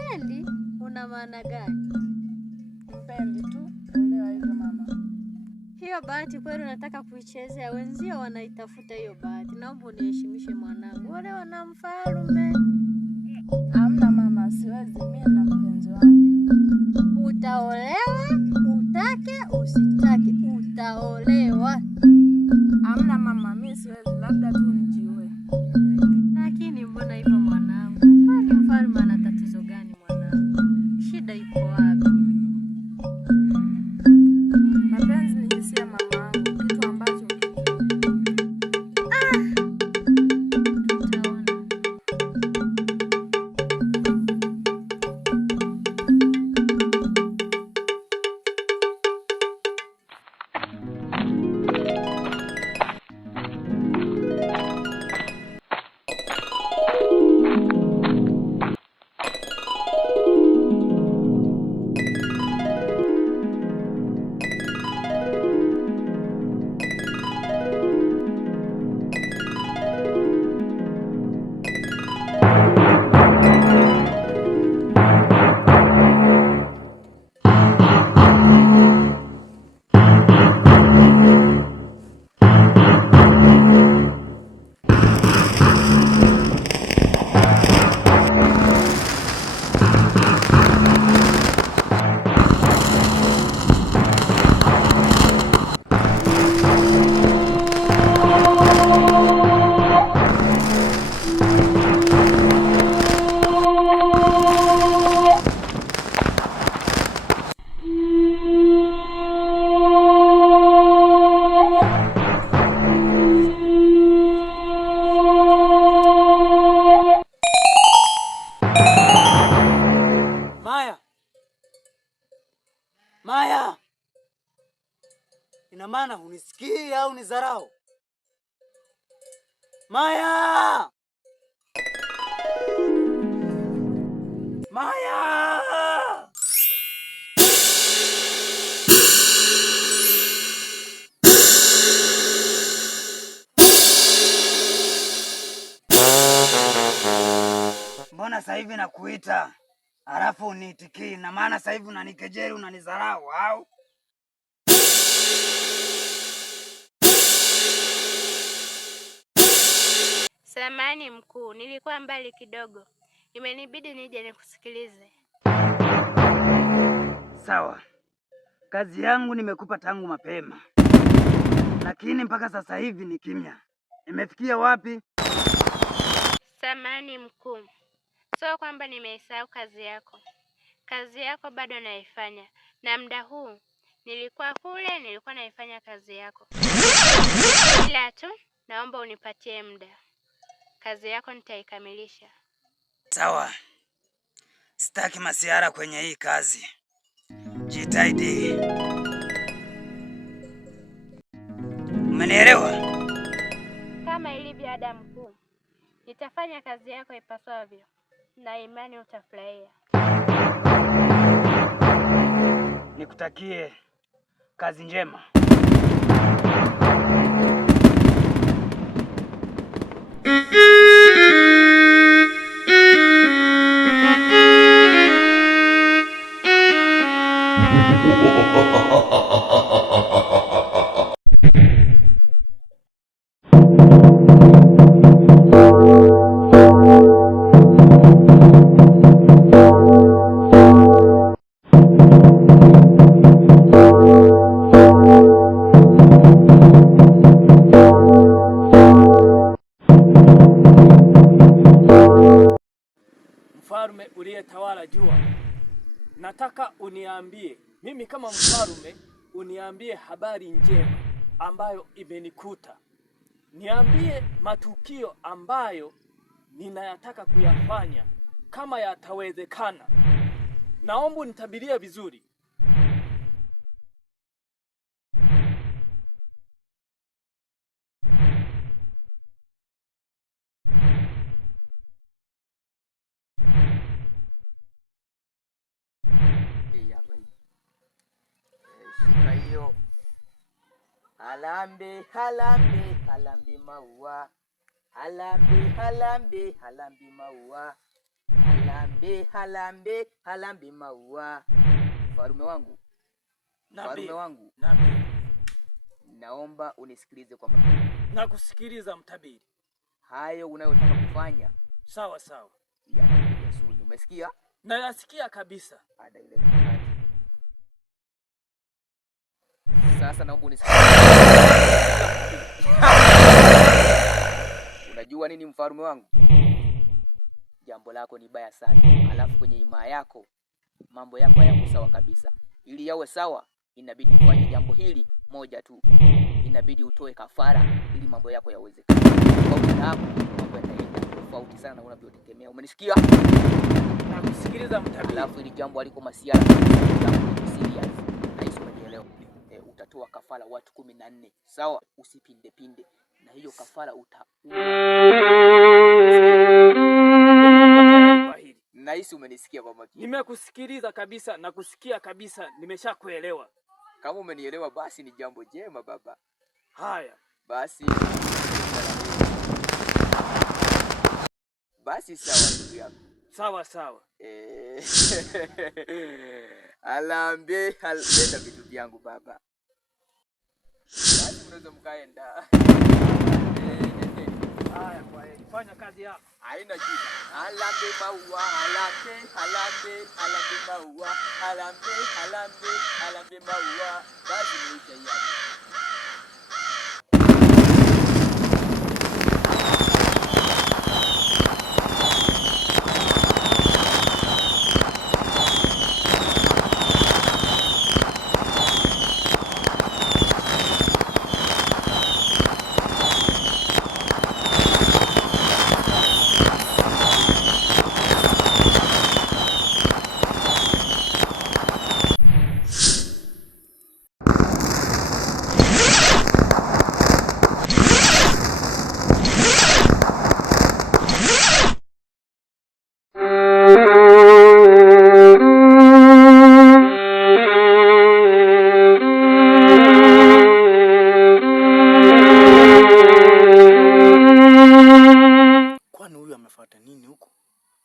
Unipendi? Una maana gani? Mpendi tu. Elewa hivyo mama. Hiyo bahati kweli unataka kuichezea? Wenzio wanaitafuta hiyo bahati. Naomba uniheshimishe mwanangu. Wale wana mfalme. Hamna mama, siwezi. Mimi na mpenzi wangu. Utaolewa, utake usitake, utaolewa. Hamna mama, mimi siwezi, labda tu nijiue. Lakini mbona hivyo mwanangu? Kwani mfalme ana tatizo gani mwanangu? Shida iko wapi? Mapenzi ni hisia mama wangu, kitu ambacho Maya, ina maana unisikii au nizarau? Maya! Maya! Mbona sasa hivi nakuita alafu uniitikii? Na maana sasa hivi unanikejeli, unanizarau au? Samahani mkuu, nilikuwa mbali kidogo. Imenibidi nije nikusikilize. Sawa. Kazi yangu nimekupa tangu mapema. Lakini mpaka sasa hivi ni kimya. Imefikia wapi? Samahani mkuu. Sio kwamba nimeisahau kazi yako. Kazi yako bado naifanya. Na muda huu nilikuwa kule, nilikuwa naifanya kazi yako. Ila tu naomba unipatie muda. Kazi yako nitaikamilisha. Sawa. Sitaki masiara kwenye hii kazi. Jitahidi. Umenielewa? Kama ilivyo ada mkuu. Nitafanya kazi yako ipasavyo. Na imani utafurahia. Nikutakie kazi njema. Mfalme uliyetawala jua, nataka uniambie, mimi kama mfalme, uniambie habari njema ambayo imenikuta. Niambie matukio ambayo ninayataka kuyafanya kama yatawezekana. Naomba nitabirie vizuri. Shika hiyo. Halambe, halambe, halambe maua. Halambe, halambe, halambe maua. Halambe, halambe, halambe maua. Mfarume wangu. Mfarume wangu. Nabii. Naomba unisikilize kwa makini. Nakusikiliza mtabiri. Hayo unayotaka kufanya. Sawa sawa. Yanakuja suni. Umesikia? Na nasikia kabisa. Ada ile mkakati. Sasa naomba unisikilize. Unajua nini mfarume wangu? Jambo lako ni baya sana. Alafu kwenye imaa yako mambo yako hayako sawa kabisa. Ili yawe sawa inabidi ufanye jambo hili moja tu. Inabidi utoe kafara ili mambo yako yawezekane. Tofauti na hapo mambo yataenda tofauti sana na unavyotegemea. Umenisikia? Nakusikiliza mtabiri. Alafu ili jambo aliko masiara, jambo ni serious. Haisi unielewa. Utatoa kafara watu 14. Sawa? Usipinde pinde. Na hiyo kafara Nahisi umenisikia kwa makini. Nimekusikiliza kabisa na kusikia kabisa, nimeshakuelewa. Kama umenielewa basi ni jambo jema baba. Haya. Basi sawa ndugu yangu. Sawa sawa. Alambe, leta vitu vyangu baba. Basi unaweza mkaenda. Haya kwa hiyo fanya kazi yako. Haina shida. Alambe maua, alambe, alambe, alambe maua, alambe, alambe, alambe maua. Basi niisha yako.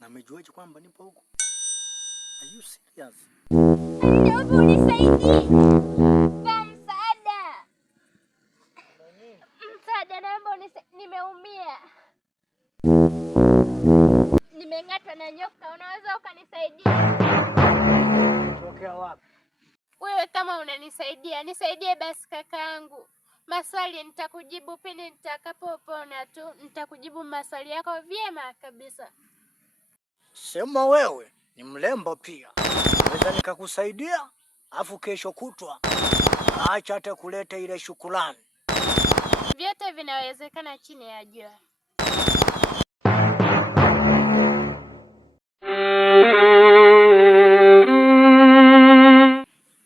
Umejuaje kwamba nipo huko? Are you serious? Naomba unisaidie. Kwa msaada. Msaada, naomba nimeumia. Nimeng'atwa na nyoka, unaweza ukanisaidia? Tokea wapi? Wewe kama unanisaidia, nisaidie basi kakaangu. Maswali nitakujibu pindi nitakapopona tu. Nitakujibu maswali yako vyema kabisa. Sema wewe ni mlembo pia. Naweza nikakusaidia, afu kesho kutwa acha hata kuleta ile shukrani. Vyote vinawezekana chini ya jua.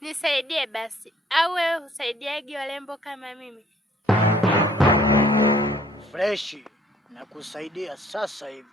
Nisaidie basi. Au wewe husaidiagi walembo kama mimi? Freshi, nakusaidia sasa hivi.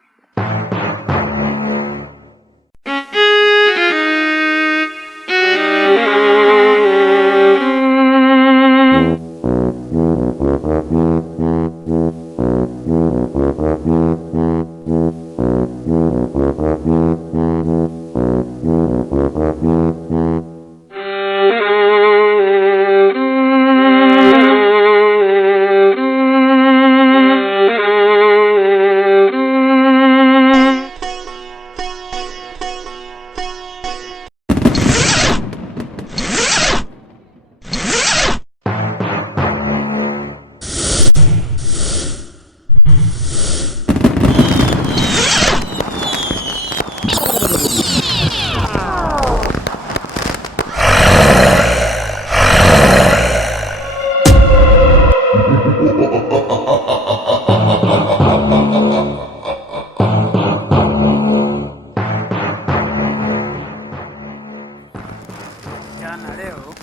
Jana leo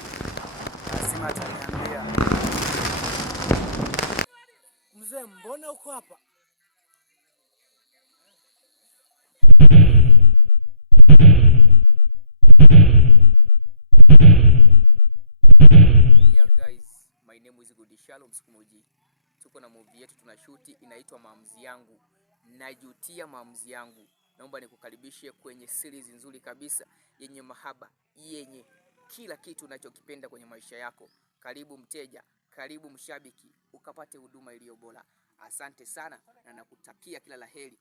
lazima ataniambia. Mzee, mbona uko hapa? Yeah guys, my name is Godishalom Msukumoji. Tuko na movie yetu tunashuti inaitwa Maamuzi Yangu. Najutia maamuzi yangu. naomba nikukaribishe kwenye series nzuri kabisa yenye mahaba, yenye kila kitu unachokipenda kwenye maisha yako. Karibu mteja, karibu mshabiki, ukapate huduma iliyo bora. Asante sana na nakutakia kila laheri.